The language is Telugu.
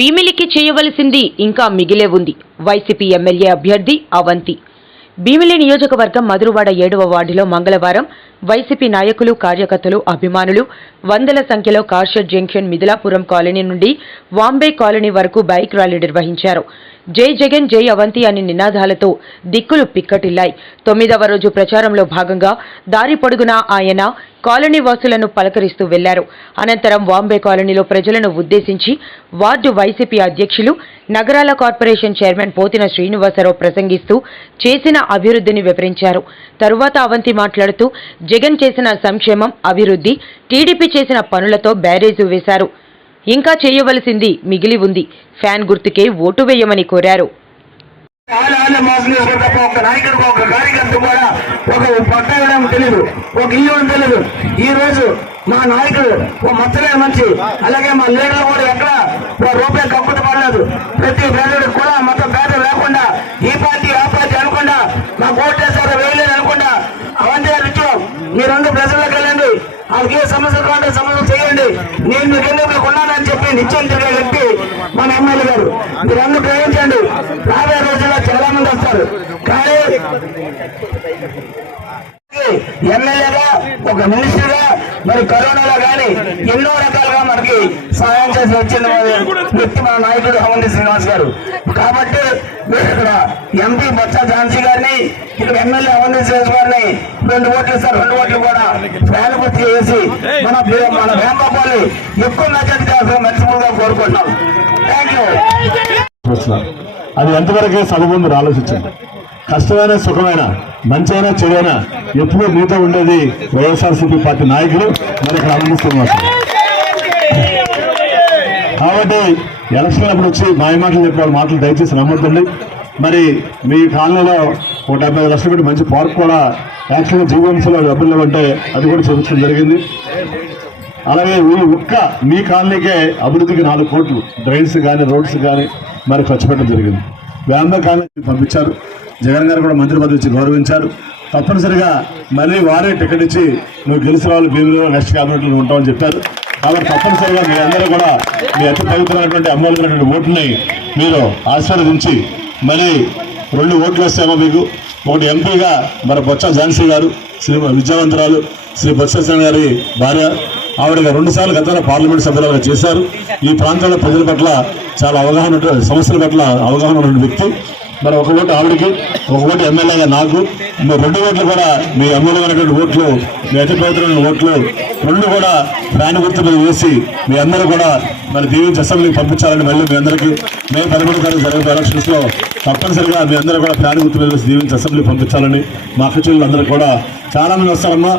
భీమిలికి చేయవలసింది ఇంకా మిగిలే ఉంది. వైసీపీ ఎమ్మెల్యే అభ్యర్థి అవంతి. భీమిలి నియోజకవర్గం మధురవాడ 7వ వార్డులో మంగళవారం వైసీపీ నాయకులు, కార్యకర్తలు, అభిమానులు వందల సంఖ్యలో కార్షెడ్ జంక్షన్ మిథిలాపురం కాలనీ నుండి వాంబే కాలనీ వరకు బైక్ ర్యాలీ నిర్వహించారు. జై జగన్, జై అవంతి అనే నినాదాలతో దిక్కులు పిక్కటిల్లాయి. 9వ రోజు ప్రచారంలో భాగంగా దారి పొడుగునా ఆయన కాలనీ వాసులను పలకరిస్తూ వెళ్లారు. అనంతరం వాంబే కాలనీలో ప్రజలను ఉద్దేశించి వార్డు వైసీపీ అధ్యక్షులు, నగరాల కార్పొరేషన్ చైర్మన్ పోతిన శ్రీనివాసరావు ప్రసంగిస్తూ చేసిన అభివృద్ధిని వివరించారు. తరువాత అవంతి మాట్లాడుతూ జగన్ చేసిన సంక్షేమం, అభివృద్ధి, టీడీపీ చేసిన పనులతో బ్యారేజు వేశారు. ఇంకా చేయవలసింది మిగిలి ఉంది. ఫ్యాన్ గుర్తుకే ఓటు వేయమని కోరారు. ఈ రోజు మా నాయకుడు ఓ మచ్చలే మంచి, అలాగే మా లీడర్లు కూడా ఎక్కడ రూపాయి కక్కుతూ పడలేదు. ప్రతి పేదడికి కూడా మొత్తం పేద లేకుండా ఈ పార్టీ ఆ పార్టీ అనకుండా మాకు ఓటేసారు వేయలేదు అనకుండా అవంతి గారు ఇచ్చాం. మీరందరూ ప్రజల్లోకి వెళ్ళండి, వాళ్ళకి ఏ సమస్యలు కావాలంటే సమస్యలు చేయండి, నేను మీకు ఎందుకు ఉన్నానని చెప్పి నిత్యం తిరిగే వ్యక్తి మన ఎమ్మెల్యే గారు. మీరందరూ ప్రయోగించండి. రాబోయే రోజుల్లో చాలా మంది వస్తారు. కానీ ఎమ్మెల్యేగా, ఒక మినిస్టర్గా, మరి కరోనాలో కానీ ఎన్నో రకాలుగా మనకి సహాయం చేసి వచ్చిన వ్యక్తి మన నాయకుడు అవంతి శ్రీనివాస్ గారు. కాబట్టి ఇక్కడ ఎంపీ బొత్స ఝాన్సీ గారిని, ఇక్కడ ఎమ్మెల్యే అవంతి శ్రీనివాస్ గారిని 2 ఓట్లు ఇస్తారు. 2 ఓట్లు కూడా ఫ్యాన్ గుర్తు చేసి మన వేంపల్లి ఎక్కువ మెజార్టీ మర్చిపోగా కోరుకుంటున్నాం. Thank you. అది ఎంతవరకే సభ ముందు ఆలోచించండి. కష్టమైన, సుఖమైన, మంచైనా, చెడైనా ఎప్పుడూ మీతో ఉండేది వైఎస్ఆర్సీపీ పార్టీ నాయకులు, మరి ఇక్కడ ఆనందిస్తున్నారు. కాబట్టి ఎలక్షన్ అప్పుడు వచ్చి మాయ మాటలు చెప్పే వాళ్ళ మాటలు దయచేసి నమ్మొద్దండి. మరి మీ కాలనీలో 75 లక్షలు పెట్టి మంచి పార్క్ కూడా యాక్చువల్గా జీవోంశంలో డబ్బులు అంటే అది కూడా చూపించడం జరిగింది. అలాగే మీ కాలనీకే అభివృద్ధికి 4 కోట్లు డ్రైన్స్ కానీ, రోడ్స్ కానీ మరి ఖర్చు పెట్టడం జరిగింది. వేంబే కాలనీ పంపించారు. జగన్ గారు కూడా మంత్రి పదవి ఇచ్చి గౌరవించారు. తప్పనిసరిగా మళ్ళీ వారే టికెట్ ఇచ్చి నువ్వు గెలిచిన వాళ్ళు భీమిలో నెక్స్ట్ క్యాబినెట్లో ఉంటామని చెప్పారు. కాబట్టి తప్పనిసరిగా మీ అందరూ కూడా మీ అతి పవిత్రమైనటువంటి అమూల్యమైనటువంటి ఓటుని మీరు ఆశీర్వదించి మళ్ళీ 2 ఓట్లు వస్తామో మీకు. ఒకటి ఎంపీగా మరి బొత్స ఝాన్సీ గారు, శ్రీ విద్యావంతురాలు శ్రీ బొత్స గారి భార్య. ఆవిడగా 2 సార్లు గతంలో పార్లమెంట్ సభ్యులుగా చేశారు. ఈ ప్రాంతంలో ప్రజల పట్ల చాలా అవగాహన, సమస్యల పట్ల అవగాహన ఉన్న వ్యక్తి. మరి 1 ఓటు ఆవిడకి, 1 ఓటు ఎమ్మెల్యేగా నాకు, 2 ఓట్లు కూడా మీ అమూల్యమైనటువంటి ఓట్లు, మీ అతి పవిత్రమైన ఓట్లు 2 కూడా ఫ్యాన్ గుర్తు మీద వేసి మీ అందరూ కూడా మరి దీవించి అసెంబ్లీకి పంపించాలని మళ్ళీ మీ అందరికీ మే 13 తారీఖు జరిగే ఎలక్షన్స్ లో తప్పనిసరిగా మీ అందరూ కూడా ఫ్యాన్ గుర్తు మీద వేసి దీవించి అసెంబ్లీకి పంపించాలని మా అక్క చెల్లెలు అందరూ కూడా చాలా మంది వస్తారమ్మా.